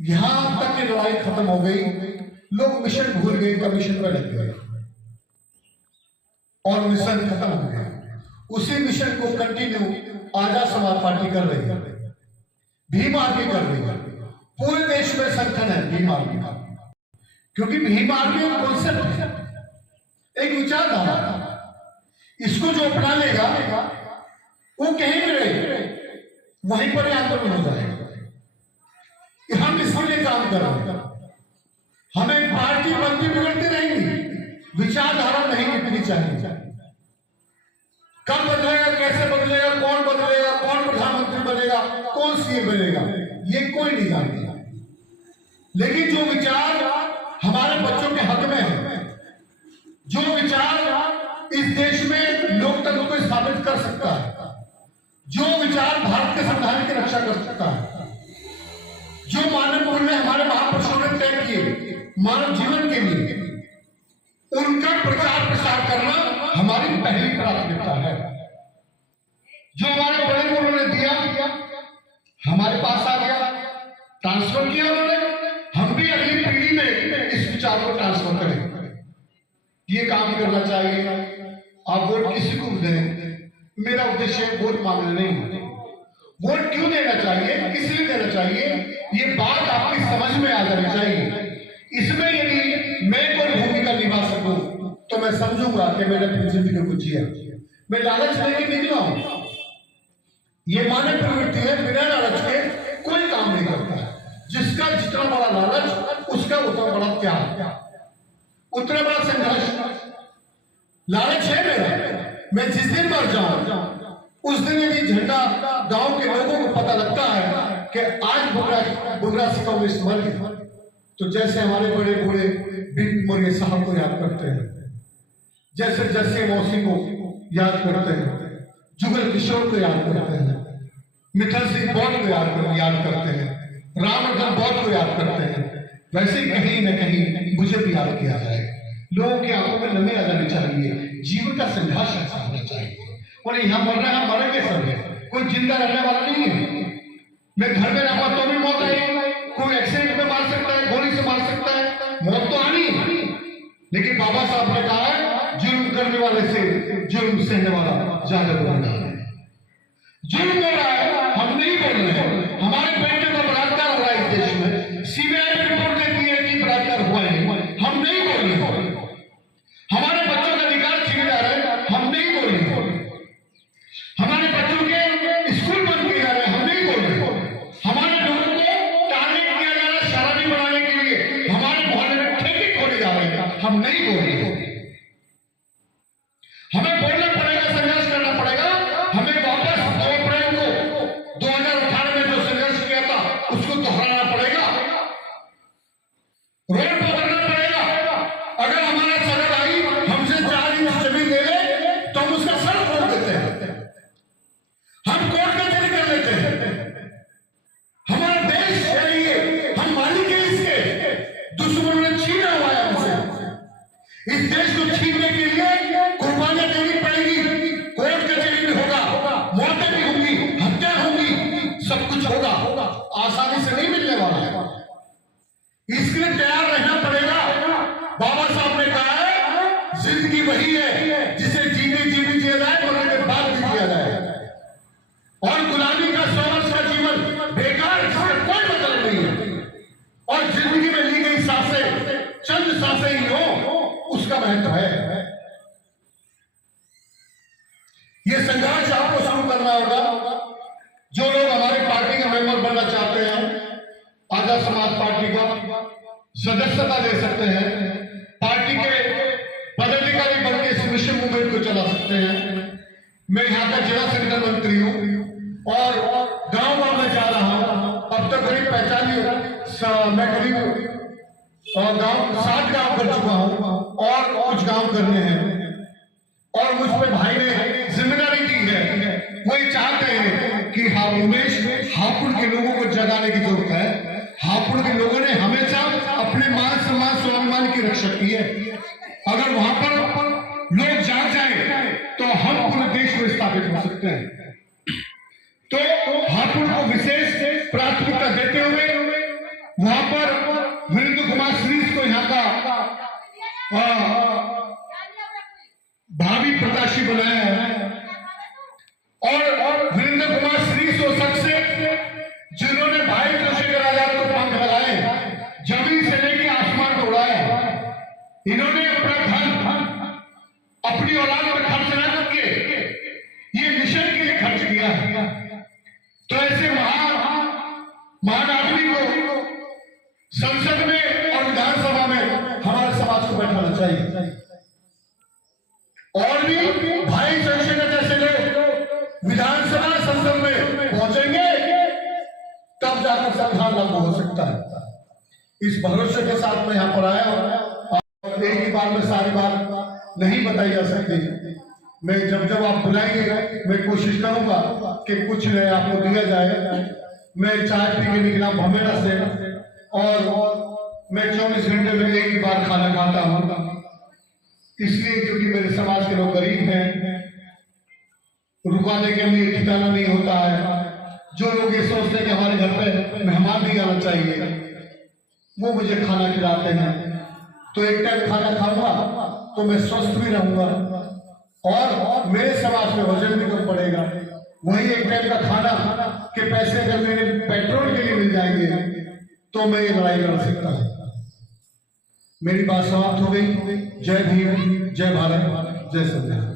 यहां तक की लड़ाई खत्म हो गई, लोग मिशन भूल गए, कमीशन पर लग गए और मिशन खत्म हो गया। उसी मिशन को कंटिन्यू आजाद समाज पार्टी कर रही है, भीम आर्मी कर रही है। पूरे देश में संगठन है भीम आर्मी का, क्योंकि भीम आर्मी एक कॉन्सेप्ट है, एक विचारधारा। इसको जो अपना लेगा वो कहीं भी रहे, वहीं पर आंदोलन हो जाएगा। हम इसलिए काम कर रहे हैं, हमें पार्टी बनती बिगड़ती रहेंगी, विचारधारा नहीं बिकनी चाहिए। कब बदलेगा, कैसे बदलेगा, कौन बदलेगा, कौन प्रधानमंत्री बनेगा, कौन सीएम बनेगा, ये कोई नहीं जानता। लेकिन जो विचार हमारे बच्चों के हक में है, जो विचार इस देश में लोकतंत्र को स्थापित कर सकता है, जो विचार भारत के संविधान की रक्षा कर सकता है, जो मानव मूल्य हमारे महापुरुषों ने तय किए मानव जीवन के लिए, उनका प्रचार प्रसार करना हमारी पहली प्राथमिकता है। जो हमारे बड़े गुरुओं ने दिया हमारे पास आ गया, ट्रांसफर किया उन्होंने, हम भी अगली पीढ़ी में इस विचार को ट्रांसफर करें। ये काम करना चाहिए। आप वोट किसी को दें, मेरा उद्देश्य वोट मांगना नहीं है। वोट क्यों देना चाहिए, किस लिए देना चाहिए, ये बात आपकी समझ में आ जानी चाहिए। इसमें यदि मैं कोई भूमिका निभा सकूं तो मैं समझूंगा कि मैंने अपनी जिंदगी को जिया। मैं लालच लेके निकला हूं, ये मानव प्रवृत्ति है, बिना लालच के कोई काम नहीं करता है। जिसका जितना बड़ा लालच उसका उतना बड़ा त्याग, उतना बड़ा संघर्ष। लालच है मेरा, मैं जिस दिन मर जाऊं उस दिन यदि झंडा गांव के लोगों को पता लगता है कि आज बुगरा से कांग्रेस मर गया, तो जैसे हमारे बड़े बूढ़े बिन मुर्गे साहब को याद करते हैं, जैसे जैसे मौसी को याद करते हैं, जुगल किशोर को याद करते हैं, मिथल सिंह बौद्ध को याद करते हैं, रामवर्धन बौद्ध को याद करते हैं, वैसे कहीं न कहीं मुझे भी याद किया जाए। लोगों की आंखों में नमी आ जानी चाहिए, जीवन का संघर्ष ऐसा होना चाहिए। और यहाँ मर रहे हैं, मरेंगे सब, कोई जिंदा रहने वाला नहीं है। मैं घर में रहूंगा तो भी मौत आएगी, कोई एक्सीडेंट में मार सकता है, गोली से मार सकता है, मौत तो आनी है। लेकिन बाबा साहब ने कहा है, जुल्म करने वाले से जुल्म सहने वाला ज्यादा बुरा है। जुल्म हो रहा है, हम नहीं बोल रहे हैं। हमारे बेटे का बलात्कार हो रहा है इस देश में, सीबीआई रिपोर्ट देती है कि बलात्कार हुआ है, हम नहीं बोल रहे। हमारे बच्चों का अधिकार छीने जा रहे हैं, हम नहीं बोल रहे। हमारे बच्चों के स्कूल बंद किए जा रहे हैं, हम नहीं बोल रहे। हमारे लोगों को टारगेट किया जा रहा है शराबी बनाने के लिए, हमारे मोहल्ले में ठेके खोले जा रहे हैं, हम नहीं बोल रहे। हमें बोलना पड़ेगा, संघर्ष करना पड़ेगा। हमें वापस 2 अप्रैल को 2018 में जो संघर्ष किया था उसको दोहराना पड़ेगा, रोड पर उतरना पड़ेगा। अगर हमारा सर भाई हमसे 4 इंच जमीन ले ले तो हम उसका सर फोड़ देते हैं, हम कोर्ट कचहरी कर लेते हैं। हमारा देश है ये, हम मालिक हैं इसके, दुश्मनों ने छीना हुआ है हमसे। इस देश को छीनने के लिए कुर्बानियां देनी पड़ेगी, कोर्ट कचहरी भी होगा, मौतें भी होंगी, हत्या होंगी, सब कुछ होगा, आसानी से नहीं मिलने वाला है। इसके लिए तैयार रहना पड़ेगा। बाबा साहब ने कहा है, जिंदगी वही है जिसे जीते जी भी जिया जाए, मरने के बाद भी जिया जाए। और गुलामी का 100 वर्ष का जीवन बेकार, जिसका कोई मतलब नहीं है। और जिंदगी में ली गई सांसें चंद सांसें ही हो, उसका महत्व है। ये संघर्ष आपको शुरू करना होगा। जो लोग हमारे पार्टी का मेंबर बनना चाहते हैं, आजाद समाज पार्टी का सदस्यता ले सकते हैं, पार्टी के पदाधिकारी बनकर इस मिशन मूवमेंट को चला सकते हैं। मैं यहाँ का जिला संगठन मंत्री हूँ और गांव में जा रहा हूँ। अब तक करीब 45 मैं करीब गांव 60 गांव कर चुका हूँ और कुछ गांव करने हैं। और मुझ पे भाई ने जिम्मेदारी दी है, वो ये चाहते हैं कि उमेश हापुड़ के लोगों को जगाने की जरूरत है। हापुड़ के लोगों ने हमेशा अपने मान सम्मान स्वाभिमान की रक्षा की है। अगर वहां पर लोग जाग जाए तो हम पूरे देश में स्थापित हो सकते हैं। तो हापुड़ को विशेष प्राथमिकता देते हुए वहां पर वीरेंद्र कुमार श्रीष को यहाँ का भावी प्रत्याशी बनाया है और वीरेंद्र कुमार श्रीष वो शख्स जिन्होंने भाई चंद्रशेखर आजाद को पंख लगाए, जमीन से लेकर आसमान को उड़ाया। इन्होंने अपना धन अपनी औलाद पर खर्च न करके ये मिशन के लिए खर्च किया। तो ऐसे महान आदमी को संसद में और विधानसभा में हमारे समाज को बैठाना चाहिए। और भी भाई चंद्रशेखर जैसे लोग विधानसभा संसद में पहुंचेंगे तब जाकर संविधान लागू हो सकता है। इस भरोसे के साथ मैं यहाँ पर आया और एक ही बार में सारी बात नहीं बताई जा सकती। मैं जब आप बुलाएंगे मैं कोशिश करूंगा कि कुछ नया आपको दिया जाए। मैं चाय पी के निकला भमेड़ा से और मैं 24 घंटे में एक ही बार खाना खाता हूँ, इसलिए क्योंकि मेरे समाज के लोग गरीब हैं, रुकाने के लिए ठिकाना नहीं होता है। जो लोग ये सोचते हैं कि हमारे घर पे मेहमान नहीं आना चाहिए, वो मुझे खाना खिलाते हैं। तो एक टाइम खाना खाऊंगा तो मैं स्वस्थ भी रहूंगा और मेरे समाज में वजन भी कम पड़ेगा। वही एक टाइम का खाना के पैसे अगर मेरे पेट्रोल के लिए मिल जाएंगे तो मैं ये लड़ाई लड़ सकता हूं। मेरी बात समाप्त हो गई। जय भीम, जय भारत, जय संविधान।